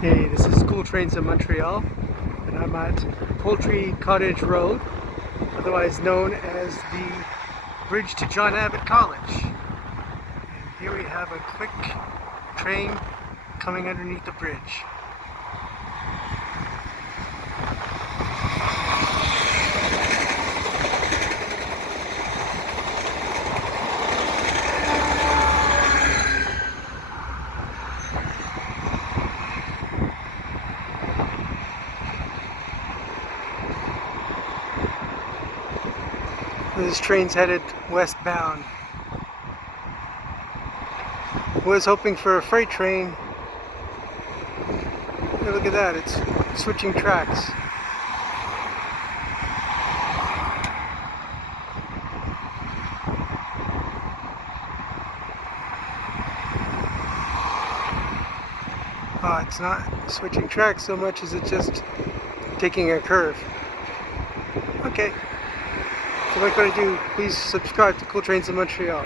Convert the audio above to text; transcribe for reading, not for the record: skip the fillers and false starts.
Hey, this is Cool Trains in Montreal, and I'm at Poultry Cottage Road, otherwise known as the bridge to John Abbott College. And here we have a quick train coming underneath the bridge. This train's headed westbound. Was hoping for a freight train. Hey, look at that, it's switching tracks. It's not switching tracks so much as it's just taking a curve. Okay. If you like what I do, please subscribe to Cool Trains in Montreal.